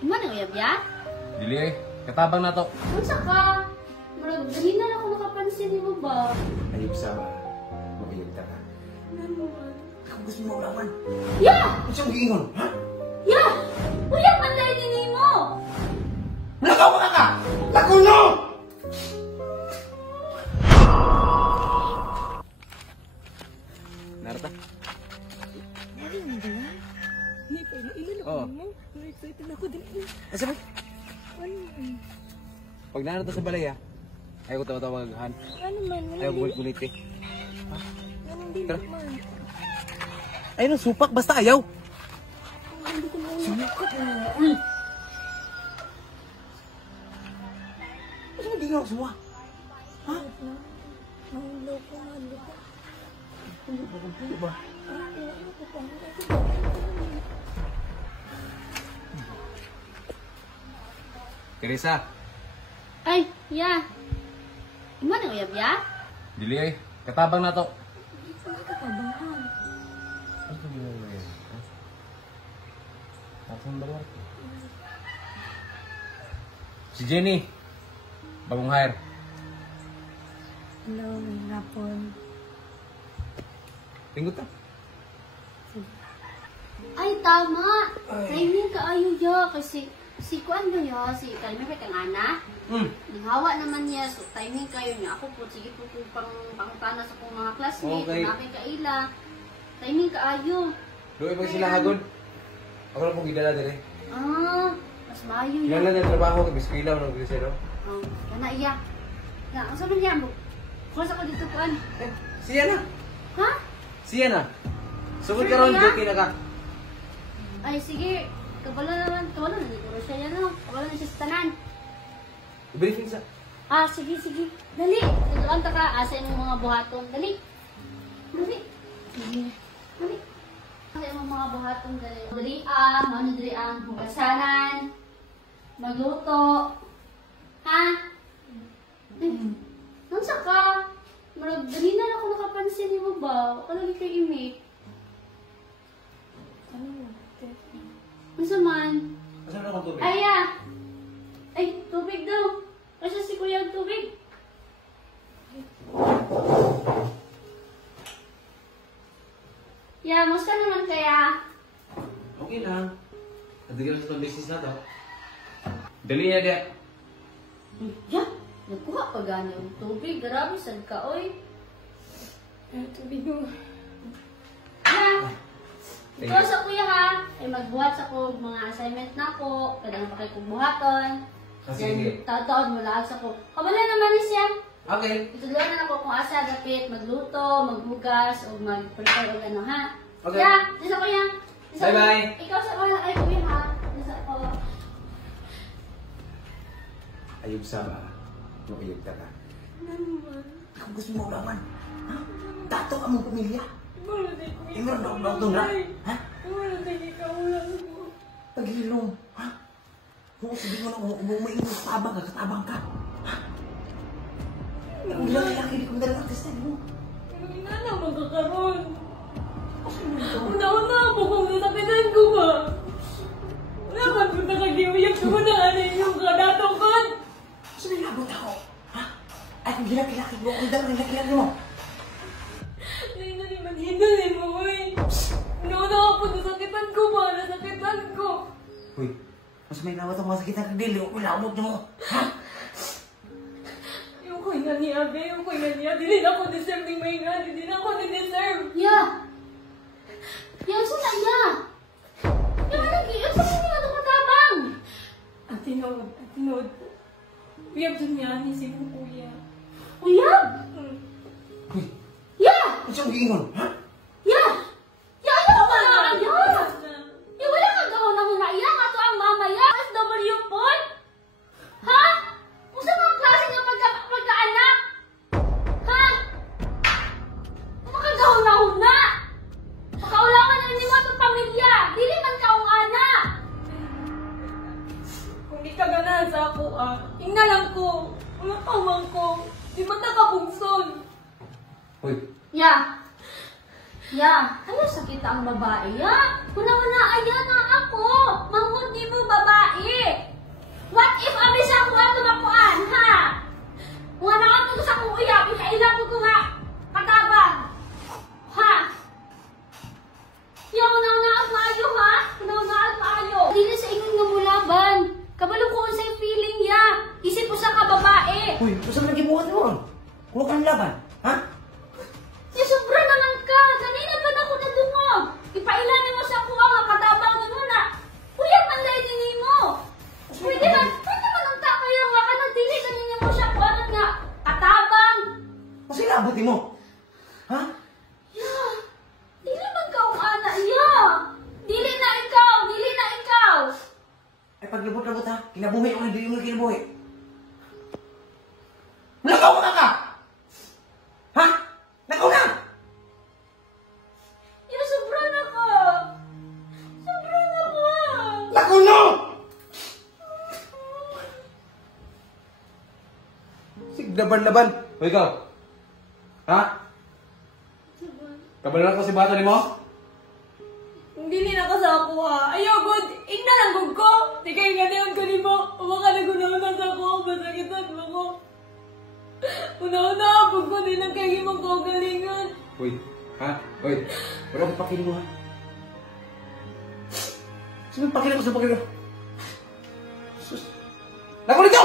Imo na uyab ya? Dili ay, katabang na to. Unsa ka? Murag dali na ako nakapansin nimo ba? Ayub sa ba? Makiyog ka. Ano man? Ako gusto mo ulawan. Ya! Ano siya mag-iingon, ha? Ya! Uyab man dahil nimo! Lagaw ka ka! Laguno! Narata? Narinig mo ba? Hindi pa, ilan ako mo? Na-excited ako din. Asa ba? Ano man? Pag narata sa balay, ayaw ko tawag-tawagan. Ano man? Ayaw gulit-gulit eh. Anong din Tara. man? Ayaw nang supak, basta ayaw. Hindi ko na Sumakot na. Ano hindi nga ako suwa? Ha? Mahulaw ko, mahulaw ko. Ano ba? Teresa, Ay, ya! Imo na uyab ya? dili ay, katabang na to. Ano ka tabangan? Ano ka ginagawa yan? Asan ba lahat? Si Jenny, bagong hire. Hello, may hapon. Tinggot ka. Ay, tama! Ay. Timing ka ayo ya kasi si Kuan ba ya? Si Kalmer kang ana? Ninghawa naman niya, so timing kayo niya. Ako po, sige po po pangutana sa kong mga classmates, Okay. okay. Kaila. Timing ka ayo. Doon pa sila hagon. Ako lang pong gidala din eh. Ah, mas maayo Ilan niya. lang yung trabaho, kabiskwila mo ng grisero. Oh, kana iya. Na, ang sabi niya mo. Kuwas ako dito Kuan. Eh, siya na. Ha? Siya na. Sugod Sure ka ron, ya? joke na ka. Ay, sige. Kabalo na dito siya yan, no? Kabalo na siya sa tanan. I-briefing sa... Ah, sige, sige. Dali. Tutuan ta ka. Asa yung mga buhaton. Dali. Dali. Dali. Asa yung mga buhaton. Dali. Dali ang hugasanan. Magluto. Ha? Nansa ka? Marag, dali na ako nakapansin mo ba? Ako lagi kay imate. Ano man? Nansa man? Asan na akong tubig? Ay, ay, tubig daw. Kasi si Kuya ang tubig. Ya, musta naman kaya? Okay lang. Nagdigil lang sa itong business na to. Dali niya dia. Ya, nagkuha pa gani ang tubig. Grabe, sad ka, oy. Ano tubig mo? Ya, Thank ito you. sa kuya ha. Ay magbuhat sa ko mga assignment na ko. Kadang pa kayo buhaton. Sige. Taon mo lahat sa ko. Kabala naman ni siya. Okay. Itulungan na ako kung asa dapit magluto, maghugas, o mag-prepare o ano ha. Okay. Ya, dito kuya. Dito Bye-bye. Ikaw sa wala ay kuya ha. Dito ako. Ayub sa ba? Ayub ka ka. Ano man? Ako gusto mo ulawan. Ha? Tato ka mong pamilya. Wala din ko. Tingnan daw doon na. Ha? Wala din ikaw. Wala ko. Paghilom. Ha? Kung sabihin mo na umaingon sa tabang ka, katabang ka. Ha? Ang ilang lalaki, hindi ko madalang artista mo. Ano na magkakaroon? Una-una ako kung nasakitan ko ba? Wala man kung nakagiwiyag ko na ano yung kadatong kan. Gusto mo inabot ako? Ha? Ay, kung gilaki-laki mo, kung dalang laki-laki mo. Hindi na naman hinalin mo eh. Una-una ako nasakitan ko ba? Nasakitan ko. Uy, mas may nawat ang masakitan ka dili, huwag ilawot mo. Ha? Yung ko nga niya, be. Yung ko nga niya. Dili na ako deserve ng may nga. Dili na ako deserve. Ya. Ya, usa na ya. Ya, lagi. Usa na niya tumatabang. At tinod. Piyab dun niya ni si kuya. Kuya? Uy, Ya. ano siya mag-iingon? Ha? Ya. Ya, ayaw ka na. Ya. Ya, wala kang gawin na muna. Ya, nga to ang mama ya. SW pod. Ha? Usa mga klase nga pagkaanak? Ha? Makagahon na huna. Pakaulangan na ni mo itong pamilya. Dili man ka ang anak. Kung di ka ganahan sa ako ingna lang ko. Wala pamang ko. Di ba nakabugson? Uy, Ya. Ya, ano sakit ang babae ya? Kuna-una aya na ako. Manghod di mo babae. Uy, saan mo nagibuhat mo? Kuha ka ng laban, ha? Ya, sobra naman ka. Kanina pa na ako nadungog. Ipailanin mo sa kuha nga katabang mo muna. Kuya, panday din mo. Pwede man ang tao yung nga ka nagdili. Kanina mo siya kuha nga katabang. Kasi labuti mo. Ha? Ya, dili man ka ang ana. Ya, dili na ikaw. Dili na ikaw. Ay, paglabot-labot ha. Kinabuhi ako, hindi mo na kinabuhi. Nakaw ka ka! Ha? Nakaw na! Ya, sobra na ka. Sobra na ka. Nakaw na! Sige, laban-laban. O ikaw? Ha? Kabalan ko si bata ni mo? Dili na ka sa ako ha. Ayaw, God. Igna lang gud ko. Di kayo nga niyon ko ni mo. Uwa ka nagunaw sa ako. Masakitan mo ko. Una-una, pag ko nilang kayo mong kaugalingan. Uy, ha? Uy, wala akong pakinig mo ha? Sino yung pakinig ko sa pakinig? Sus! Nako dito!